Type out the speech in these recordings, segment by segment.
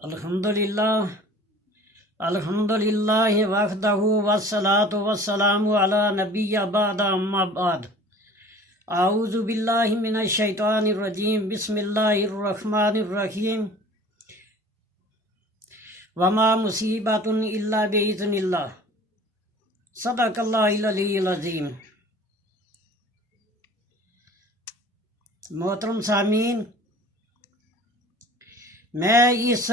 الحمدللہ الحمدللہ وحدہ والصلاة والسلام علی نبی بعد اما بعد اعوذ باللہ من الشیطان الرجیم بسم اللہ الرحمن الرحیم وما مصیبۃ الا باذن اللہ صدق اللہ العلی العظیم۔ محترم سامعین، میں اس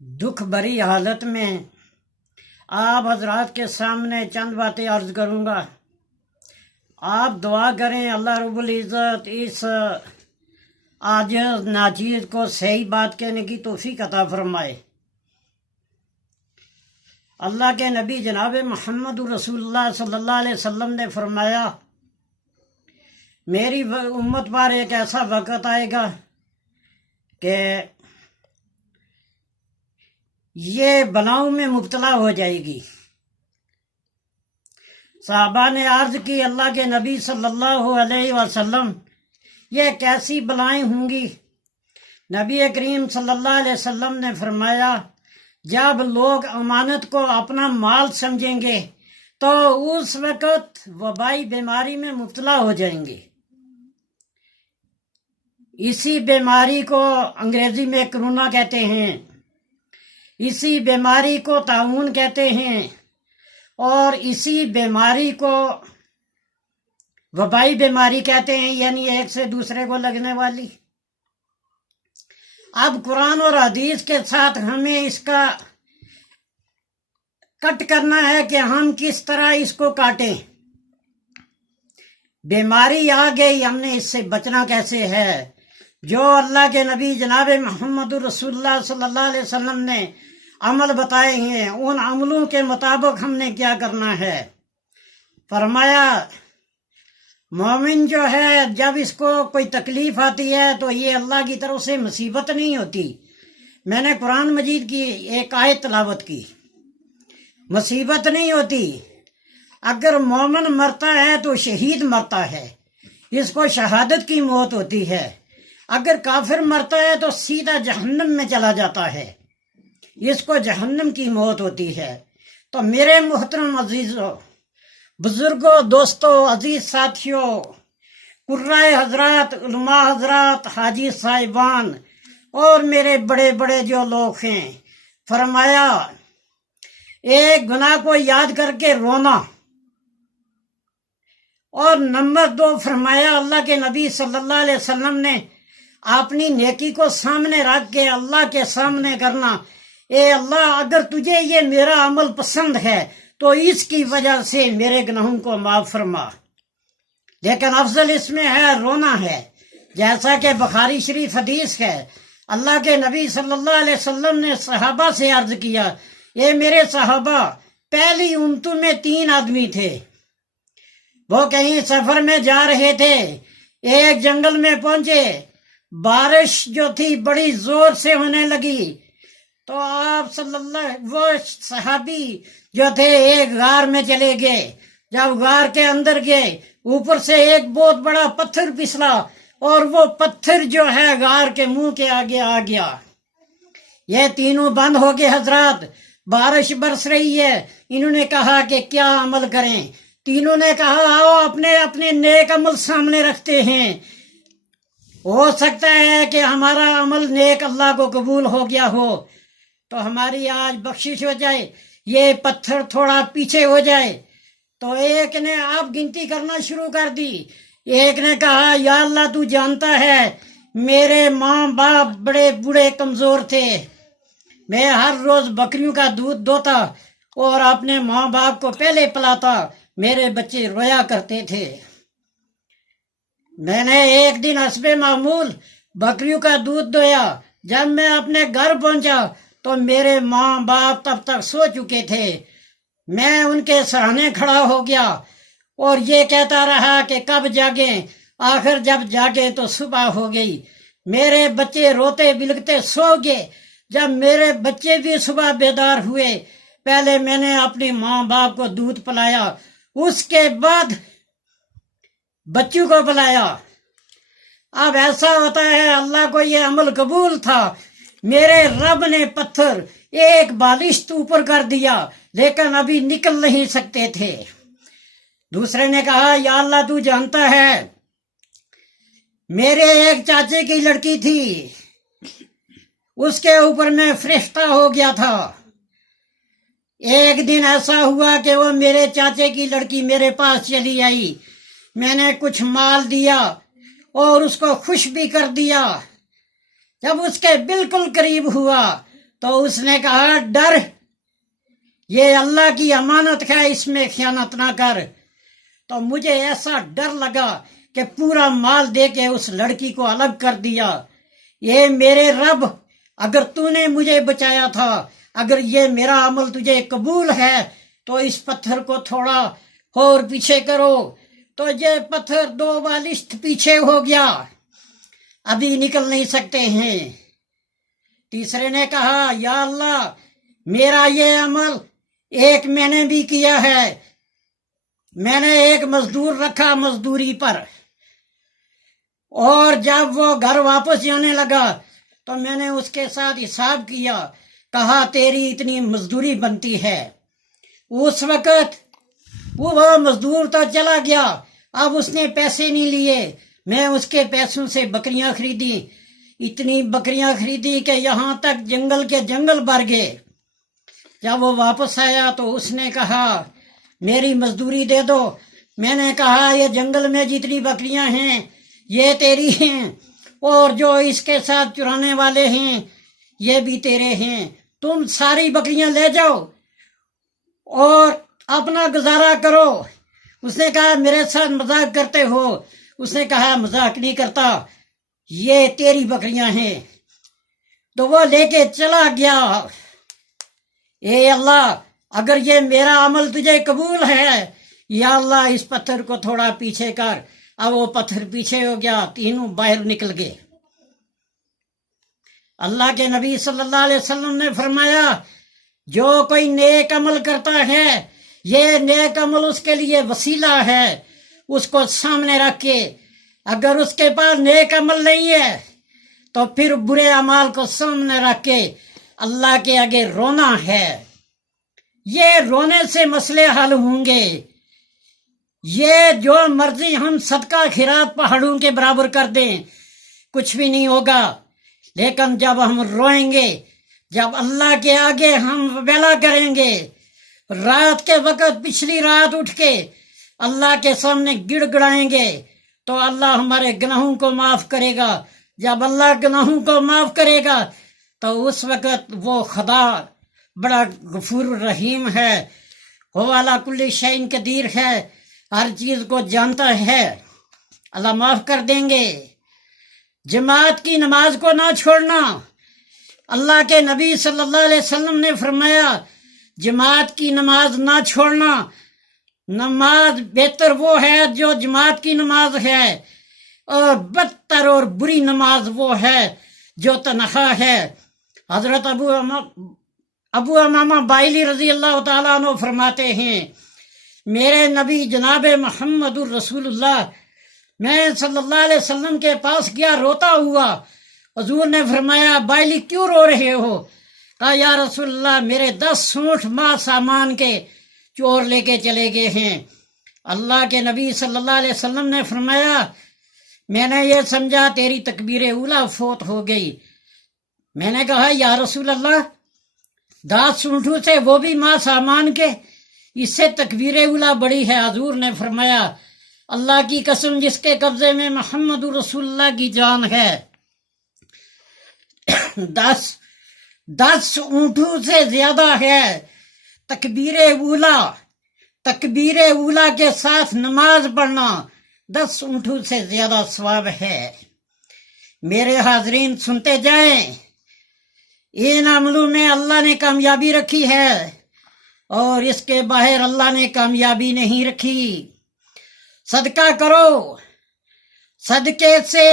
دکھ بھری حالت میں آپ حضرات کے سامنے چند باتیں عرض کروں گا۔ آپ دعا کریں اللہ رب العزت اس عاجز ناچیز کو صحیح بات کہنے کی توفیق عطا فرمائے۔ اللہ کے نبی جناب محمد رسول اللہ صلی اللہ علیہ وسلم نے فرمایا، میری امت پر ایک ایسا وقت آئے گا کہ یہ بلاؤں میں مبتلا ہو جائے گی۔ صحابہ نے عرض کی، اللہ کے نبی صلی اللہ علیہ وسلم یہ کیسی بلائیں ہوں گی؟ نبی کریم صلی اللہ علیہ وسلم نے فرمایا، جب لوگ امانت کو اپنا مال سمجھیں گے تو اس وقت وبائی بیماری میں مبتلا ہو جائیں گے۔ اسی بیماری کو انگریزی میں کرونا کہتے ہیں، اسی بیماری کو طاعون کہتے ہیں، اور اسی بیماری کو وبائی بیماری کہتے ہیں، یعنی ایک سے دوسرے کو لگنے والی۔ اب قرآن اور حدیث کے ساتھ ہمیں اس کا کٹ کرنا ہے کہ ہم کس طرح اس کو کاٹیں۔ بیماری آ گئی، ہم نے اس سے بچنا کیسے ہے؟ جو اللہ کے نبی جناب محمد رسول اللہ صلی اللہ علیہ وسلم نے عمل بتائے ہیں، ان عملوں کے مطابق ہم نے کیا کرنا ہے۔ فرمایا، مومن جو ہے جب اس کو کوئی تکلیف آتی ہے تو یہ اللہ کی طرف سے مصیبت نہیں ہوتی۔ میں نے قرآن مجید کی ایک آیت تلاوت کی، مصیبت نہیں ہوتی۔ اگر مومن مرتا ہے تو شہید مرتا ہے، اس کو شہادت کی موت ہوتی ہے۔ اگر کافر مرتا ہے تو سیدھا جہنم میں چلا جاتا ہے، اس کو جہنم کی موت ہوتی ہے۔ تو میرے محترم عزیزوں، بزرگوں، دوستوں، عزیز ساتھیوں، قرائے حضرات، علماء حضرات، حاجی صاحبان اور میرے بڑے بڑے جو لوگ ہیں، فرمایا ایک گناہ کو یاد کر کے رونا، اور نمبر 2 فرمایا اللہ کے نبی صلی اللہ علیہ وسلم نے اپنی نیکی کو سامنے رکھ کے اللہ کے سامنے کرنا، اے اللہ اگر تجھے یہ میرا عمل پسند ہے تو اس کی وجہ سے میرے گناہوں کو معاف فرما۔ لیکن افضل اس میں ہے رونا ہے، جیسا کہ بخاری شریف حدیث ہے، اللہ کے نبی صلی اللہ علیہ وسلم نے صحابہ سے عرض کیا، اے میرے صحابہ، پہلی امتوں میں 3 آدمی تھے، وہ کہیں سفر میں جا رہے تھے، ایک جنگل میں پہنچے، بارش جو تھی بڑی زور سے ہونے لگی، تو آپ وہ صحابی جو تھے ایک غار میں چلے گئے۔ جب غار کے اندر گئے، اوپر سے ایک بہت بڑا پتھر پسلا، اور وہ پتھر جو ہے غار کے منہ کے آگے آ گیا۔ یہ تینوں بند ہو گئے حضرات، بارش برس رہی ہے۔ انہوں نے کہا کہ کیا عمل کریں؟ تینوں نے کہا، آؤ اپنے اپنے نیک عمل سامنے رکھتے ہیں، ہو سکتا ہے کہ ہمارا عمل نیک اللہ کو قبول ہو گیا ہو تو ہماری آج بخشش ہو جائے، یہ پتھر تھوڑا پیچھے ہو جائے۔ تو ایک نے آپ گنتی کرنا شروع کر دی۔ ایک نے کہا، یا اللہ تو جانتا ہے میرے ماں باپ بڑے بوڑھے کمزور تھے، میں ہر روز بکریوں کا دودھ دوتا اور اپنے ماں باپ کو پہلے پلاتا، میرے بچے رویا کرتے تھے۔ میں نے ایک دن حسب معمول بکریوں کا دودھ دویا، جب میں اپنے گھر پہنچا تو میرے ماں باپ تب تک سو چکے تھے۔ میں ان کے سرانے کھڑا ہو گیا اور یہ کہتا رہا کہ کب جاگیں۔ آخر جب جاگے تو صبح ہو گئی، میرے بچے روتے بلکتے سو گئے۔ جب میرے بچے بھی صبح بیدار ہوئے، پہلے میں نے اپنی ماں باپ کو دودھ پلایا، اس کے بعد بچوں کو پلایا۔ اب ایسا ہوتا ہے اللہ کو یہ عمل قبول تھا، میرے رب نے پتھر ایک بالشت اوپر کر دیا لیکن ابھی نکل نہیں سکتے تھے۔ دوسرے نے کہا یا اللہ تو جانتا ہے میرے ایک چاچے کی لڑکی تھی، اس کے اوپر میں فرشتہ ہو گیا تھا۔ ایک دن ایسا ہوا کہ وہ میرے چاچے کی لڑکی میرے پاس چلی آئی، میں نے کچھ مال دیا اور اس کو خوش بھی کر دیا۔ جب اس کے بالکل قریب ہوا تو اس نے کہا ڈر، یہ اللہ کی امانت ہے، اس میں خیانت نہ کر۔ تو مجھے ایسا ڈر لگا کہ پورا مال دے کے اس لڑکی کو الگ کر دیا۔ یہ میرے رب، اگر تو نے مجھے بچایا تھا، اگر یہ میرا عمل تجھے قبول ہے تو اس پتھر کو تھوڑا اور پیچھے کرو۔ تو یہ پتھر 2 بالشت پیچھے ہو گیا، ابھی نکل نہیں سکتے ہیں۔ تیسرے نے کہا یا اللہ میرا یہ عمل ایک میں نے بھی کیا ہے، میں نے ایک مزدور رکھا مزدوری پر، اور جب وہ گھر واپس جانے لگا تو میں نے اس کے ساتھ حساب کیا، کہا تیری اتنی مزدوری بنتی ہے۔ اس وقت وہ مزدور تو چلا گیا، اب اس نے پیسے نہیں لیے، میں اس کے پیسوں سے بکریاں خریدی، اتنی بکریاں خریدی کہ یہاں تک جنگل کے جنگل بھر گئے۔ جب وہ واپس آیا تو اس نے کہا میری مزدوری دے دو۔ میں نے کہا یہ جنگل میں جتنی بکریاں ہیں یہ تیری ہیں، اور جو اس کے ساتھ چرانے والے ہیں یہ بھی تیرے ہیں، تم ساری بکریاں لے جاؤ اور اپنا گزارا کرو۔ اس نے کہا میرے ساتھ مذاق کرتے ہو؟ اس نے کہا مذاق نہیں کرتا، یہ تیری بکریاں ہیں۔ تو وہ لے کے چلا گیا۔ اے اللہ اگر یہ میرا عمل تجھے قبول ہے، یا اللہ اس پتھر کو تھوڑا پیچھے کر۔ اب وہ پتھر پیچھے ہو گیا، تینوں باہر نکل گئے۔ اللہ کے نبی صلی اللہ علیہ وسلم نے فرمایا جو کوئی نیک عمل کرتا ہے یہ نیک عمل اس کے لیے وسیلہ ہے، اس کو سامنے رکھ کے۔ اگر اس کے پاس نیک عمل نہیں ہے تو پھر برے اعمال کو سامنے رکھ کے اللہ کے آگے رونا ہے۔ یہ رونے سے مسئلے حل ہوں گے۔ یہ جو مرضی ہم صدقہ خیرات پہاڑوں کے برابر کر دیں کچھ بھی نہیں ہوگا، لیکن جب ہم روئیں گے، جب اللہ کے آگے ہم ویلا کریں گے، رات کے وقت پچھلی رات اٹھ کے اللہ کے سامنے گڑ گڑائیں گے تو اللہ ہمارے گناہوں کو معاف کرے گا۔ جب اللہ گناہوں کو معاف کرے گا تو اس وقت وہ خدا بڑا غفور رحیم ہے، وہ علی کل شیء قدیر ہے، ہر چیز کو جانتا ہے، اللہ معاف کر دیں گے۔ جماعت کی نماز کو نہ چھوڑنا، اللہ کے نبی صلی اللہ علیہ وسلم نے فرمایا جماعت کی نماز نہ چھوڑنا۔ نماز بہتر وہ ہے جو جماعت کی نماز ہے، اور بدتر اور بری نماز وہ ہے جو تنہا ہے۔ حضرت ابو امامہ بائلی رضی اللہ تعالیٰ عنہ فرماتے ہیں میرے نبی جناب محمد الرسول اللہ، میں صلی اللہ علیہ وسلم کے پاس گیا روتا ہوا، حضور نے فرمایا بائلی کیوں رو رہے ہو؟ کہا یا رسول اللہ میرے 10 اونٹ ماں سامان کے چور لے کے چلے گئے ہیں۔ اللہ کے نبی صلی اللہ علیہ وسلم نے فرمایا میں نے یہ سمجھا تیری تکبیر اولا فوت ہو گئی۔ میں نے کہا یا رسول اللہ 10 اونٹوں سے وہ بھی ماں سامان کے، اس سے تکبیر اولا بڑی ہے۔ حضور نے فرمایا اللہ کی قسم جس کے قبضے میں محمد رسول اللہ کی جان ہے، 10 اونٹوں سے زیادہ ہے تکبیر اولا۔ تکبیر اولا کے ساتھ نماز پڑھنا 10 اونٹوں سے زیادہ ثواب ہے۔ میرے حاضرین سنتے جائیں، ان عملوں میں اللہ نے کامیابی رکھی ہے اور اس کے باہر اللہ نے کامیابی نہیں رکھی۔ صدقہ کرو، صدقے سے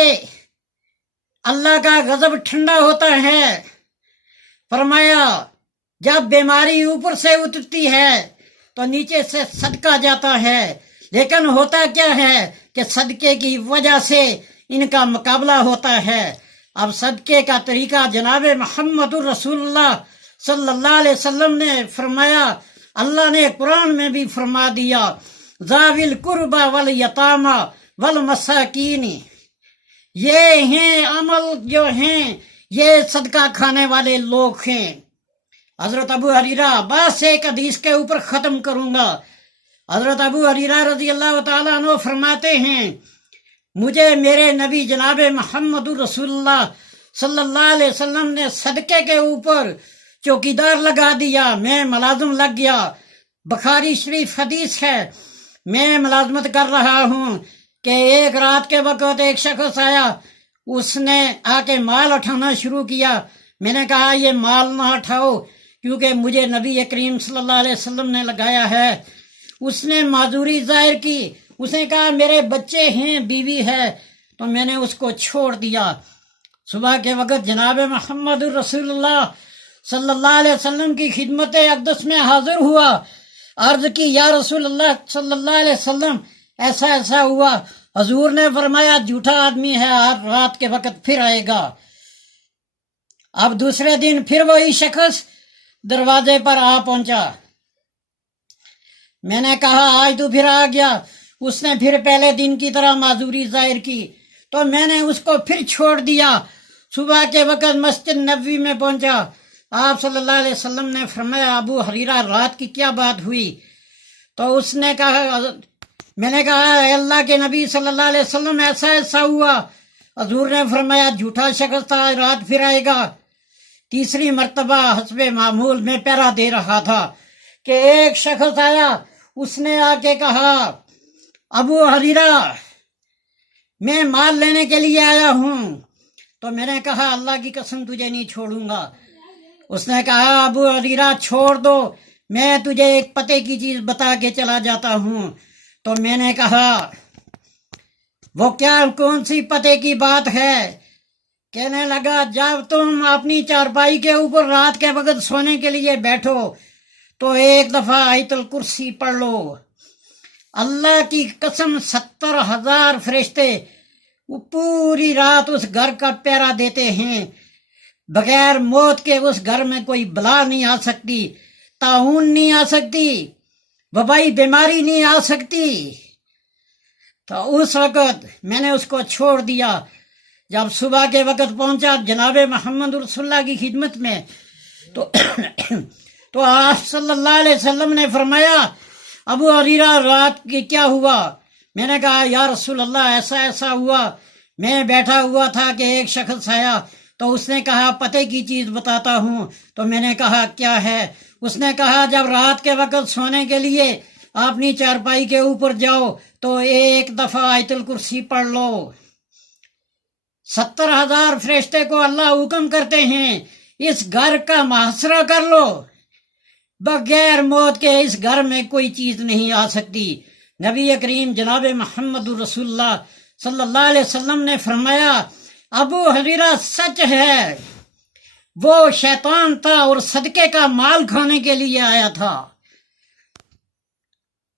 اللہ کا غضب ٹھنڈا ہوتا ہے۔ فرمایا جب بیماری اوپر سے اترتی ہے تو نیچے سے صدقہ جاتا ہے، لیکن ہوتا کیا ہے کہ صدقے کی وجہ سے ان کا مقابلہ ہوتا ہے۔ اب صدقے کا طریقہ جناب محمد رسول اللہ صلی اللہ علیہ وسلم نے فرمایا، اللہ نے قرآن میں بھی فرما دیا، ذاوی القربى والیتامى والمساکین، یہ ہیں عمل جو ہیں یہ صدقہ کھانے والے لوگ ہیں۔ حضرت ابو ہریرہ بس ایک حدیث کے اوپر ختم کروں گا۔ حضرت ابو ہریرہ رضی اللہ تعالیٰ عنہ فرماتے ہیں، مجھے میرے نبی جناب محمد رسول اللہ صلی اللہ علیہ وسلم نے صدقے کے اوپر چوکیدار لگا دیا، میں ملازم لگ گیا۔ بخاری شریف حدیث ہے، میں ملازمت کر رہا ہوں کہ ایک رات کے وقت ایک شخص آیا، اس نے آ کے مال اٹھانا شروع کیا۔ میں نے کہا یہ مال نہ اٹھاؤ کیونکہ مجھے نبی کریم صلی اللہ علیہ وسلم نے لگایا ہے۔ اس نے معذوری ظاہر کی، اس نے کہا میرے بچے ہیں، بیوی ہے، تو میں نے اس کو چھوڑ دیا۔ صبح کے وقت جناب محمد رسول اللہ صلی اللہ علیہ وسلم کی خدمت اقدس میں حاضر ہوا، عرض کی یا رسول اللہ صلی اللہ علیہ وسلم ایسا ایسا ہوا۔ حضور نے فرمایا جھوٹا آدمی ہے، آج رات کے وقت پھر آئے گا۔ اب دوسرے دن پھر وہی شخص دروازے پر آ پہنچا۔ میں نے کہا آج تو پھر آ گیا۔ اس نے پھر پہلے دن کی طرح معذوری ظاہر کی، تو میں نے اس کو پھر چھوڑ دیا۔ صبح کے وقت مسجد نبوی میں پہنچا، آپ صلی اللہ علیہ وسلم نے فرمایا ابو ہریرہ رات کی کیا بات ہوئی؟ تو اس نے کہا، میں نے کہا اے اللہ کے نبی صلی اللہ علیہ وسلم ایسا ایسا ہوا۔ حضور نے فرمایا جھوٹا شخص تھا، رات پھر آئے گا۔ تیسری مرتبہ حسب معمول میں پہرا دے رہا تھا کہ ایک شخص آیا، اس نے آ کے کہا ابو ہریرہ میں مال لینے کے لیے آیا ہوں۔ تو میں نے کہا اللہ کی قسم تجھے نہیں چھوڑوں گا۔ اس نے کہا ابو ہریرہ چھوڑ دو، میں تجھے ایک پتے کی چیز بتا کے چلا جاتا ہوں۔ تو میں نے کہا وہ کیا، کون سی پتے کی بات ہے؟ کہنے لگا جب تم اپنی چارپائی کے اوپر رات کے وقت سونے کے لیے بیٹھو تو ایک دفعہ آیت الکرسی پڑھ لو۔ اللہ کی قسم 70,000 فرشتے وہ پوری رات اس گھر کا پہرا دیتے ہیں، بغیر موت کے اس گھر میں کوئی بلا نہیں آ سکتی، طاعون نہیں آ سکتی، وبائی بیماری نہیں آ سکتی۔ تو اس وقت میں نے اس کو چھوڑ دیا۔ جب صبح کے وقت پہنچا جناب محمد رسول اللہ کی خدمت میں تو آپ صلی اللہ علیہ وسلم نے فرمایا ابو ہریرہ رات کی کیا ہوا؟ میں نے کہا یا رسول اللہ ایسا ایسا ہوا، میں بیٹھا ہوا تھا کہ ایک شخص آیا، تو اس نے کہا پتے کی چیز بتاتا ہوں۔ تو میں نے کہا کیا ہے؟ اس نے کہا جب رات کے وقت سونے کے لیے اپنی چارپائی کے اوپر جاؤ تو ایک دفعہ آیت الکرسی پڑھ لو۔ 70,000 فرشتے کو اللہ حکم کرتے ہیں اس گھر کا محاصرہ کر لو، بغیر موت کے اس گھر میں کوئی چیز نہیں آ سکتی۔ نبی کریم جناب محمد رسول اللہ صلی اللہ علیہ وسلم نے فرمایا ابو ہریرہ سچ ہے، وہ شیطان تھا اور صدقے کا مال کھانے کے لیے آیا تھا۔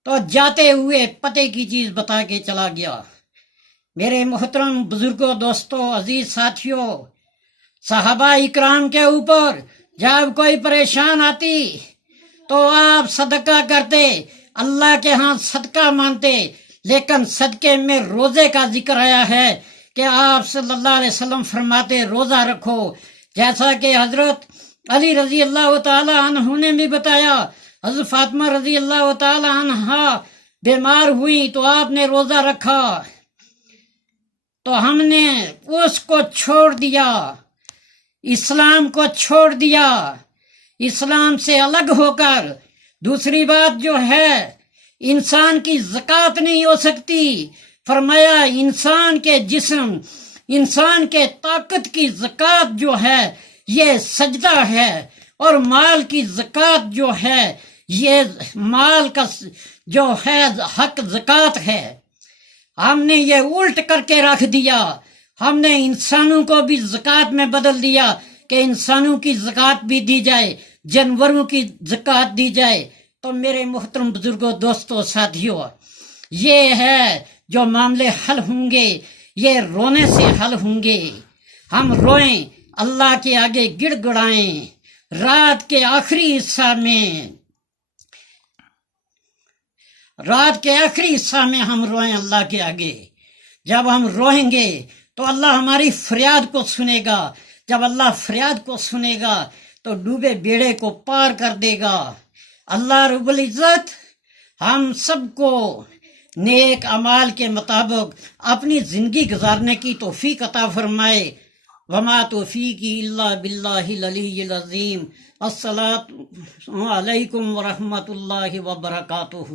تو جاتے ہوئے پتے کی چیز بتا کے چلا گیا۔ میرے محترم بزرگوں، دوستوں، عزیز ساتھیوں، صحابہ اکرام کے اوپر جب کوئی پریشان آتی تو آپ صدقہ کرتے، اللہ کے ہاں صدقہ مانتے، لیکن صدقے میں روزے کا ذکر آیا ہے کہ آپ صلی اللہ علیہ وسلم فرماتے روزہ رکھو، جیسا کہ حضرت علی رضی اللہ تعالی عنہ نے بھی بتایا۔ حضرت فاطمہ رضی اللہ تعالی عنہ بیمار ہوئی تو آپ نے روزہ رکھا، تو ہم نے اس کو چھوڑ دیا، اسلام کو چھوڑ دیا، اسلام سے الگ ہو کر۔ دوسری بات جو ہے انسان کی زکوٰۃ نہیں ہو سکتی، فرمایا انسان کے جسم، انسان کے طاقت کی زکوٰۃ جو ہے یہ سجدہ ہے، اور مال کی زکوٰۃ جو ہے یہ مال کا جو ہے حق زکوٰۃ ہے۔ ہم نے یہ الٹ کر کے رکھ دیا، ہم نے انسانوں کو بھی زکوٰۃ میں بدل دیا کہ انسانوں کی زکوٰۃ بھی دی جائے، جانوروں کی زکوٰۃ دی جائے۔ تو میرے محترم بزرگوں، دوستوں، ساتھیوں، یہ ہے جو معاملے حل ہوں گے، یہ رونے سے حل ہوں گے. ہم روئیں، اللہ کے آگے گڑ گڑائیں. رات کے آخری حصہ میں ہم روئیں اللہ کے آگے. جب ہم روئیں گے تو اللہ ہماری فریاد کو سنے گا. جب اللہ فریاد کو سنے گا تو ڈوبے بیڑے کو پار کر دے گا. اللہ رب العزت ہم سب کو نیک اعمال کے مطابق اپنی زندگی گزارنے کی توفیق عطا فرمائے. وما توفیقی الا باللہ العلی العظیم. السلام علیکم ورحمۃ اللہ وبرکاتہ.